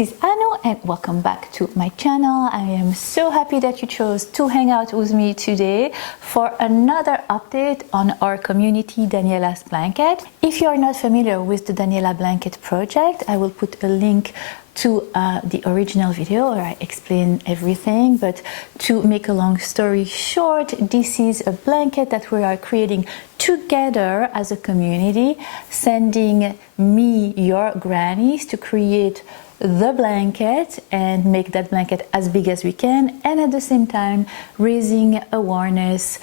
this is Annoo and welcome back to my channel. I am so happy that you chose to hang out with me today for another update on our community Daniella's Blanket. If you are not familiar with the Daniella Blanket project, I will put a link to the original video where I explain everything, but to make a long story short, this is a blanket that we are creating together as a community, sending me your grannies to create the blanket and make that blanket as big as we can, and at the same time raising awareness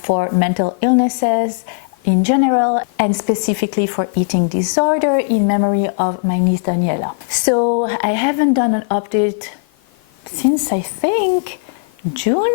for mental illnesses in general and specifically for eating disorder in memory of my niece Daniella. So I haven't done an update since I think June.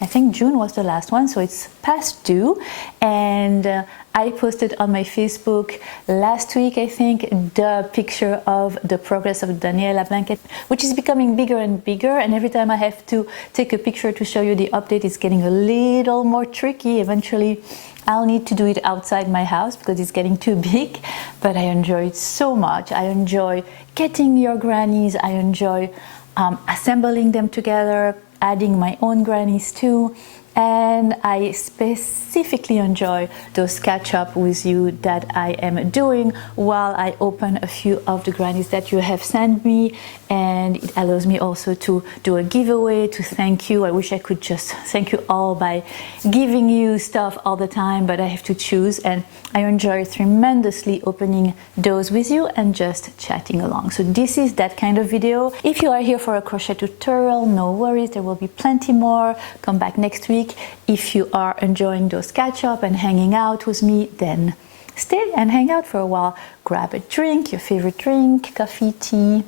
I think June was the last one, so it's past due. And I posted on my Facebook last week, I think, the picture of the progress of the Daniella Blanket, which is becoming bigger and bigger. And every time I have to take a picture to show you the update, it's getting a little more tricky. Eventually, I'll need to do it outside my house because it's getting too big, but I enjoy it so much. I enjoy getting your grannies. I enjoy assembling them together, adding my own grannies too, and I specifically enjoy those catch up with you that I am doing while I open a few of the grannies that you have sent me, and it allows me also to do a giveaway to thank you. I wish I could just thank you all by giving you stuff all the time, but I have to choose, and I enjoy tremendously opening those with you and just chatting along. So this is that kind of video. If you are here for a crochet tutorial, no worries, there will be plenty more. Come back next week. If you are enjoying those catch up and hanging out with me, then stay and hang out for a while. Grab a drink, your favorite drink, coffee, tea,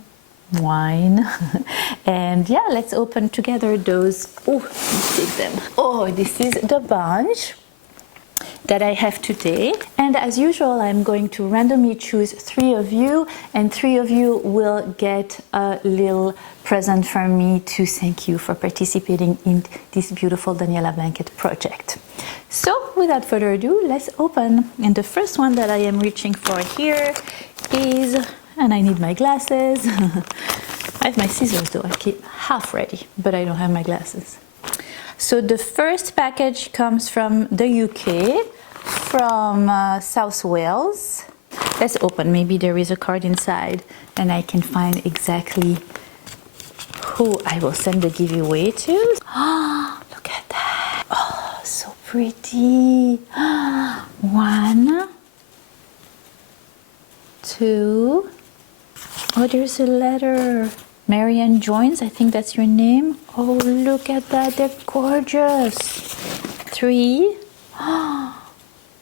wine, and yeah, let's open together those. Oh, let's take them. Oh, this is the bunch that I have today, and as usual I'm going to randomly choose 3 of you, and 3 of you will get a little present from me to thank you for participating in this beautiful Daniella Blanket project. So without further ado, let's open. And the first one that I am reaching for here is, and I need my glasses. I have my scissors though, I keep half ready, but I don't have my glasses. So the first package comes from the UK, from South Wales. Let's open, maybe there is a card inside and I can find exactly who I will send the giveaway to. Oh, look at that. Oh, so pretty. 1, 2. Oh, there's a letter. Marianne Joins, I think that's your name. Oh, look at that, they're gorgeous. 3.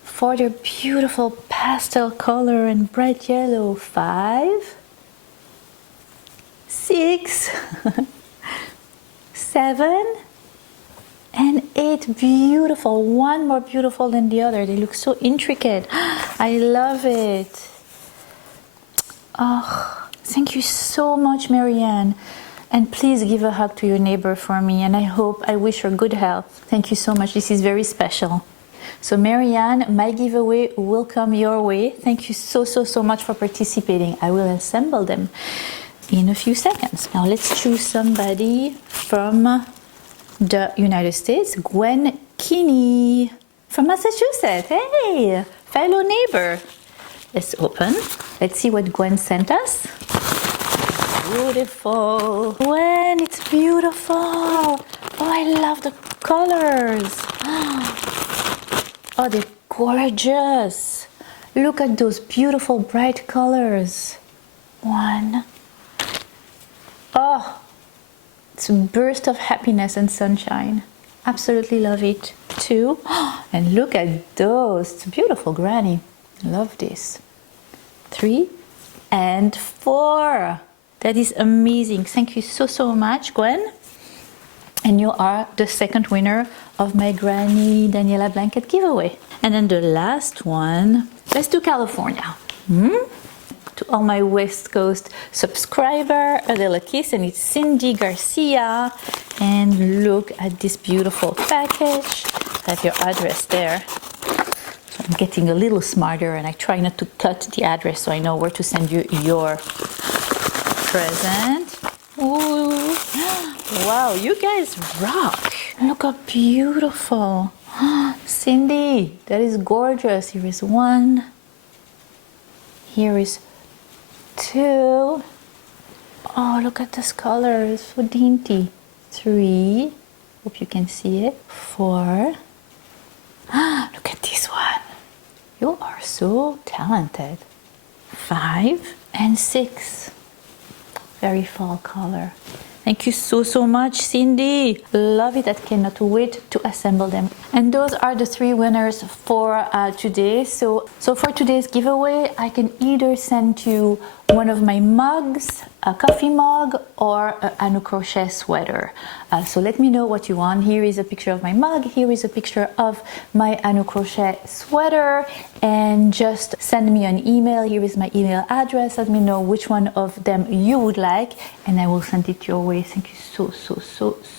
4, they're beautiful pastel color and bright yellow. 5. 6. 7. And 8, beautiful. One more beautiful than the other. They look so intricate. I love it. Oh. Thank you so much, Marianne. And please give a hug to your neighbor for me. And I wish her good health. Thank you so much. This is very special. So Marianne, my giveaway will come your way. Thank you so much for participating. I will assemble them in a few seconds. Now let's choose somebody from the United States. Gwen Kinney from Massachusetts. Hey, fellow neighbor. Let's open. Let's see what Gwen sent us. Beautiful. Gwen, it's beautiful. Oh, I love the colors. Oh, they're gorgeous. Look at those beautiful bright colors. 1. Oh, it's a burst of happiness and sunshine. Absolutely love it. 2. And look at those. It's a beautiful granny. Love this. 3 and 4. That is amazing. Thank you so much, Gwen. And you are the second winner of my Granny Daniella Blanket giveaway. And then the last one, let's do California. To all my West Coast subscriber, a little kiss, and it's Cindy Garcia. And look at this beautiful package. I have your address there. So I'm getting a little smarter and I try not to cut the address so I know where to send you your present. Ooh. Wow, you guys rock. Look how beautiful. Cindy, that is gorgeous. Here is one. Here is two. Oh, look at this color. It's so dainty. 3. Hope you can see it. 4. Look at this one. You are so talented. 5 and 6. Very fall color. Thank you so much, Cindy. Love it. I cannot wait to assemble them. And those are the 3 winners for today. So for today's giveaway, I can either send you one of my mugs, a coffee mug, or an Annoo Crochet sweater. So let me know what you want. Here is a picture of my mug. Here is a picture of my Annoo Crochet sweater. And just send me an email. Here is my email address. Let me know which one of them you would like, and I will send it your way. Thank you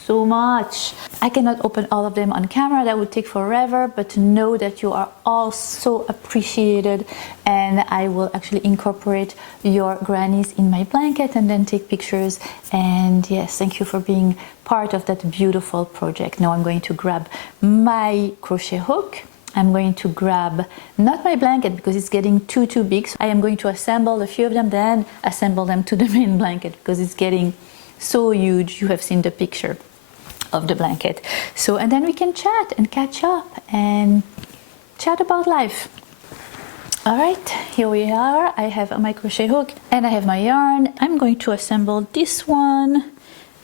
so much. I cannot open all of them on camera. That would take forever, but know that you are all so appreciated, and I will actually incorporate your grannies in my blanket and then take pictures. And yes, thank you for being part of that beautiful project. Now I'm going to grab my crochet hook. I'm going to grab not my blanket because it's getting too big. So I am going to assemble a few of them, then assemble them to the main blanket because it's getting so huge. You have seen the picture of the blanket. So, and then we can chat and catch up and chat about life. All right, here we are. I have my crochet hook and I have my yarn. I'm going to assemble this one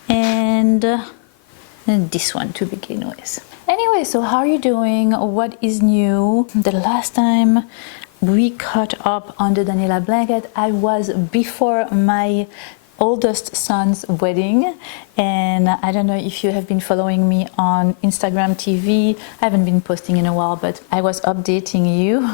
and this one to begin with. Anyway, so how are you doing? What is new? The last time we caught up on the Daniella Blanket, I was before my oldest son's wedding, and I don't know if you have been following me on Instagram TV. I haven't been posting in a while, but I was updating you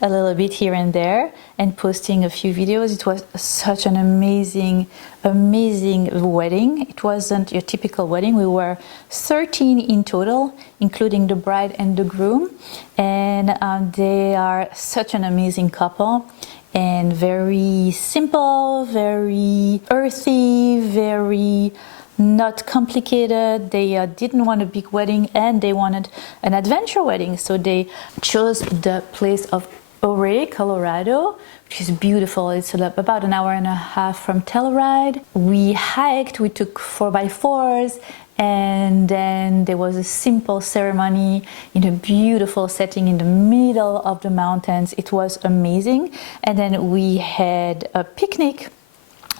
a little bit here and there and posting a few videos. It was such an amazing wedding. It wasn't your typical wedding. We were 13 in total, including the bride and the groom, and they are such an amazing couple. And very simple, very earthy, very not complicated. They didn't want a big wedding and they wanted an adventure wedding. So they chose the place of Ouray, Colorado, which is beautiful. It's about an hour and a half from Telluride. We hiked, we took 4x4s, and then there was a simple ceremony in a beautiful setting in the middle of the mountains. It was amazing. And then we had a picnic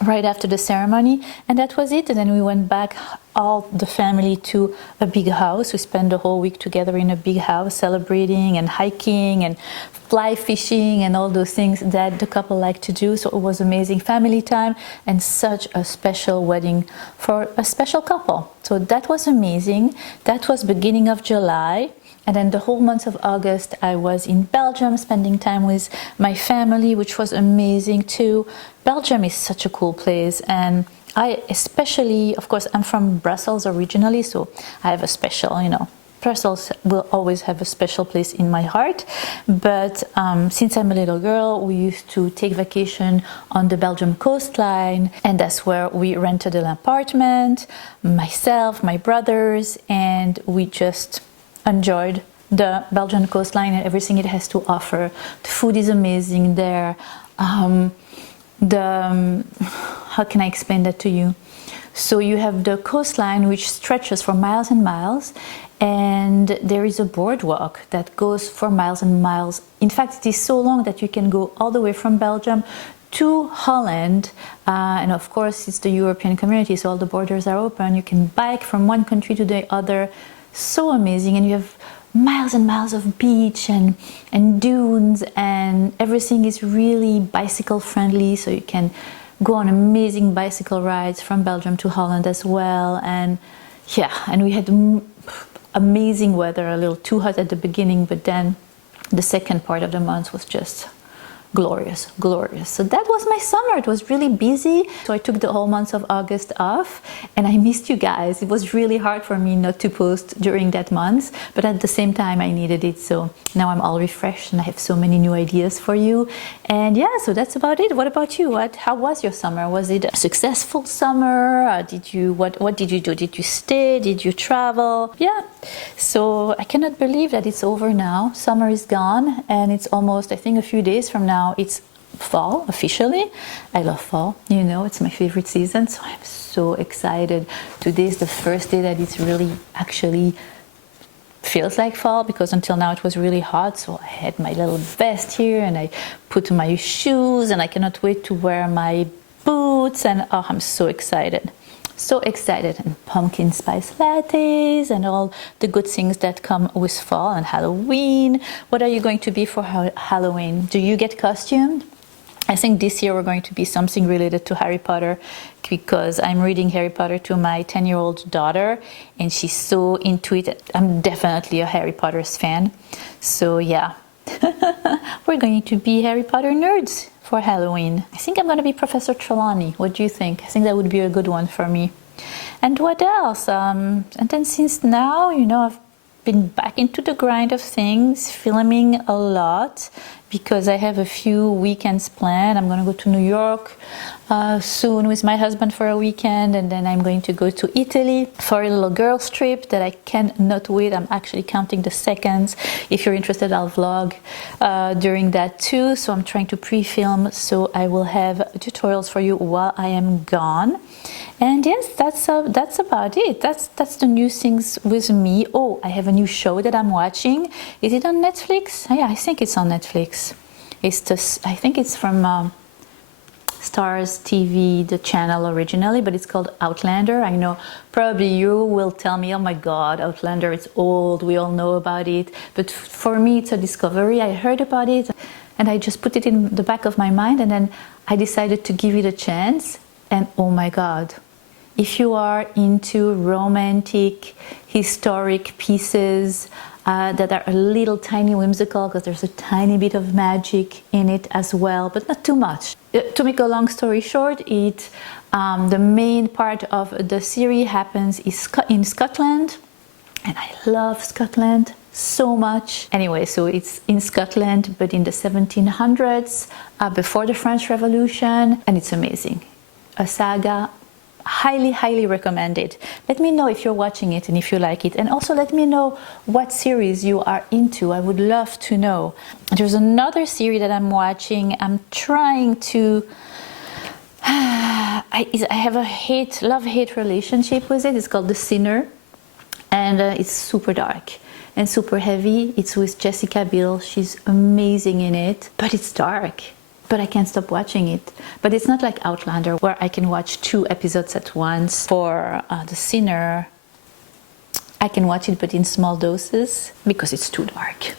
right after the ceremony, and that was it. And then we went back, all the family, to a big house. We spent the whole week together in a big house, celebrating and hiking and fly fishing and all those things that the couple like to do. So it was amazing family time and such a special wedding for a special couple. So that was amazing. That was beginning of July. And then the whole month of August, I was in Belgium spending time with my family, which was amazing too. Belgium is such a cool place, and I especially, of course, I'm from Brussels originally, so I have a special, Brussels will always have a special place in my heart. But since I'm a little girl, we used to take vacation on the Belgium coastline, and that's where we rented an apartment, myself, my brothers, and we just enjoyed the Belgian coastline and everything it has to offer. The food is amazing there. How can I explain that to you? So you have the coastline which stretches for miles and miles, and there is a boardwalk that goes for miles and miles. In fact, it is so long that you can go all the way from Belgium to Holland, and of course it's the European community, so all the borders are open. You can bike from one country to the other. So amazing. And you have miles and miles of beach and dunes, and everything is really bicycle friendly, so you can go on amazing bicycle rides from Belgium to Holland as well. And yeah, and we had amazing weather, a little too hot at the beginning, but then the second part of the month was just glorious, glorious. So that was my summer. It was really busy. So I took the whole month of August off, and I missed you guys. It was really hard for me not to post during that month, but at the same time I needed it. So now I'm all refreshed and I have so many new ideas for you. And yeah, so that's about it. What about you? How was your summer? Was it a successful summer? What did you do? Did you stay? Did you travel? Yeah. So I cannot believe that it's over now. Summer is gone, and it's almost, I think, a few days from now it's fall officially. I love fall, you know, it's my favorite season, so I'm so excited. Today is the first day that it's really actually feels like fall, because until now it was really hot. So I had my little vest here and I put my shoes, and I cannot wait to wear my boots, and oh, I'm so excited. So excited. And pumpkin spice lattes and all the good things that come with fall and Halloween. What are you going to be for Halloween? Do you get costumed? I think this year we're going to be something related to Harry Potter, because I'm reading Harry Potter to my 10-year-old daughter and she's so into it. I'm definitely a Harry Potter's fan. So yeah, we're going to be Harry Potter nerds for Halloween. I think I'm going to be Professor Trelawney. What do you think? I think that would be a good one for me. And what else? And then since now, you know, I've been back into the grind of things, filming a lot, because I have a few weekends planned. I'm going to go to New York soon with my husband for a weekend, and then I'm going to go to Italy for a little girls trip that I cannot wait. I'm actually counting the seconds. If you're interested, I'll vlog during that too. So I'm trying to pre-film, so I will have tutorials for you while I am gone. And yes, that's about it. That's the new things with me. Oh, I have a new show that I'm watching. Is it on Netflix? Yeah, I think it's on Netflix. I think it's from Stars TV, the channel originally, but it's called Outlander. I know probably you will tell me, oh my God, Outlander, it's old. We all know about it. But for me, it's a discovery. I heard about it and I just put it in the back of my mind, and then I decided to give it a chance. And oh my God, if you are into romantic, historic pieces that are a little tiny whimsical, because there's a tiny bit of magic in it as well, but not too much. To make a long story short, the main part of the series happens in Scotland, and I love Scotland so much. Anyway, so it's in Scotland, but in the 1700s, before the French Revolution, and it's amazing. A saga. Highly, highly recommended. Let me know if you're watching it and if you like it, and also let me know what series you are into. I would love to know. There's another series that I'm watching. I'm trying to I have a love-hate relationship with it. It's called The Sinner, and it's super dark and super heavy. It's with Jessica Biel. She's amazing in it, but it's dark. But I can't stop watching it. But it's not like Outlander, where I can watch 2 episodes at once. For The Sinner, I can watch it, but in small doses, because it's too dark.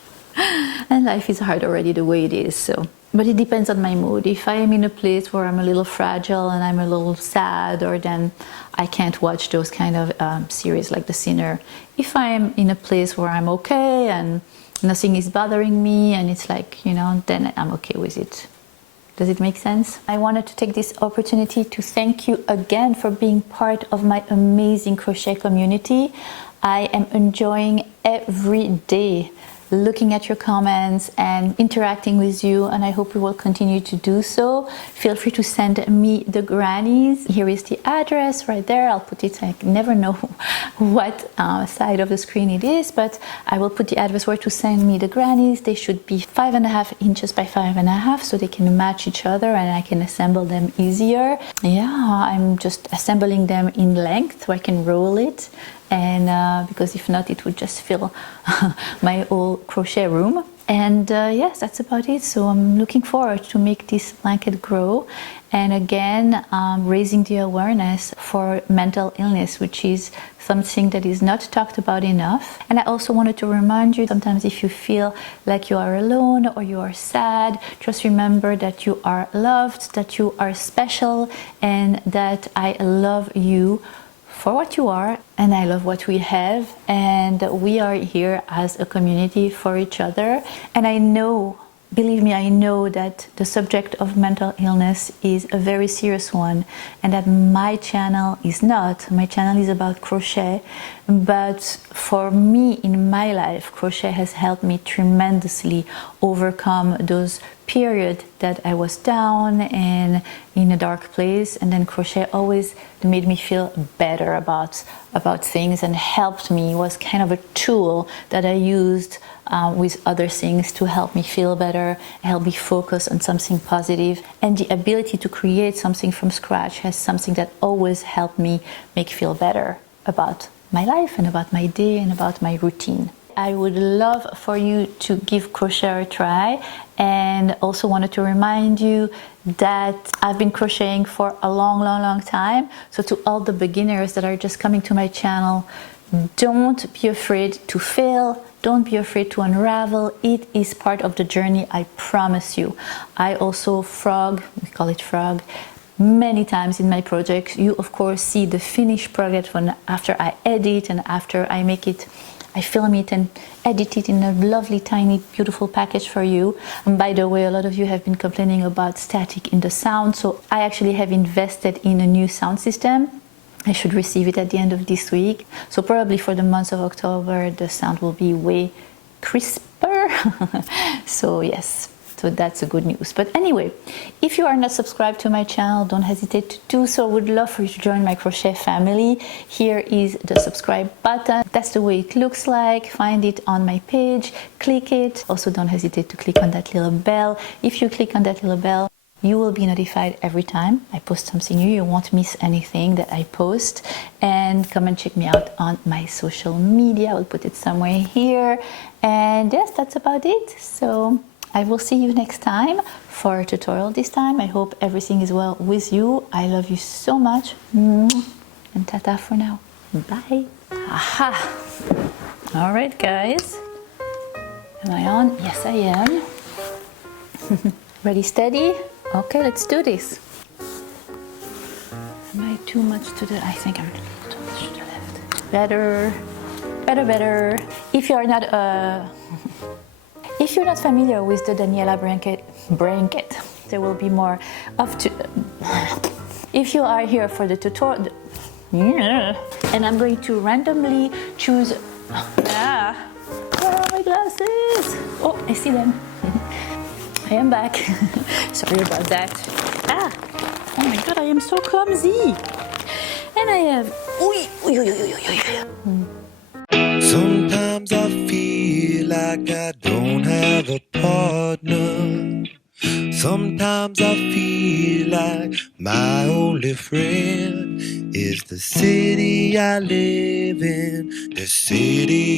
And life is hard already the way it is. So, but it depends on my mood. If I am in a place where I'm a little fragile and I'm a little sad, or then I can't watch those kind of series like The Sinner. If I am in a place where I'm okay and nothing is bothering me, and it's like, you know, then I'm okay with it. Does it make sense? I wanted to take this opportunity to thank you again for being part of my amazing crochet community. I am enjoying every day looking at your comments and interacting with you, and I hope we will continue to do so. Feel free to send me the grannies. Here is the address right there. I'll put it, I never know what side of the screen it is, but I will put the address where to send me the grannies. They should be 5.5 inches by 5.5, so they can match each other and I can assemble them easier. Yeah, I'm just assembling them in length so I can roll it. And because if not, it would just fill my whole crochet room. And yes, that's about it. So I'm looking forward to make this blanket grow, and again raising the awareness for mental illness, which is something that is not talked about enough. And I also wanted to remind you, sometimes if you feel like you are alone or you are sad, just remember that you are loved, that you are special, and that I love you for what you are, and I love what we have, and we are here as a community for each other. And I know believe me, I know that the subject of mental illness is a very serious one, and that my channel is not. My channel is about crochet, but for me in my life, crochet has helped me tremendously overcome those periods that I was down and in a dark place, and then crochet always made me feel better about things and helped me. It was kind of a tool that I used with other things to help me feel better, help me focus on something positive. And the ability to create something from scratch has something that always helped me make feel better about my life and about my day and about my routine. I would love for you to give crochet a try, and also wanted to remind you that I've been crocheting for a long time. So to all the beginners that are just coming to my channel, don't be afraid to fail. Don't be afraid to unravel. It is part of the journey, I promise you. I also frog, we call it frog, many times in my projects. You of course see the finished product when after I edit and after I make it, I film it and edit it in a lovely, tiny, beautiful package for you. And by the way, a lot of you have been complaining about static in the sound, so I actually have invested in a new sound system. I should receive it at the end of this week. So probably for the month of October, the sound will be way crisper. So yes, so that's a good news. But anyway, if you are not subscribed to my channel, don't hesitate to do so. I would love for you to join my crochet family. Here is the subscribe button. That's the way it looks like. Find it on my page, click it. Also don't hesitate to click on that little bell. If you click on that little bell, you will be notified every time I post something new. You won't miss anything that I post. And come and check me out on my social media. I will put it somewhere here. And yes, that's about it. So I will see you next time for a tutorial this time. I hope everything is well with you. I love you so much. And tata for now. Bye. Aha. All right, guys. Am I on? Yes, I am. Ready, steady? Okay, let's do this. Am I too much to the... I think I'm a little too much to the left. Better, better, better. If you're not if you're not familiar with the Daniella Blanket, there will be more up to... If you are here for the tutorial... And I'm going to randomly choose... Where are my glasses? Oh, I see them. I am back. Sorry about that. Oh my god, I am so clumsy. And I have... Sometimes I feel like I don't have a partner. Sometimes I feel like my only friend is the city I live in, the city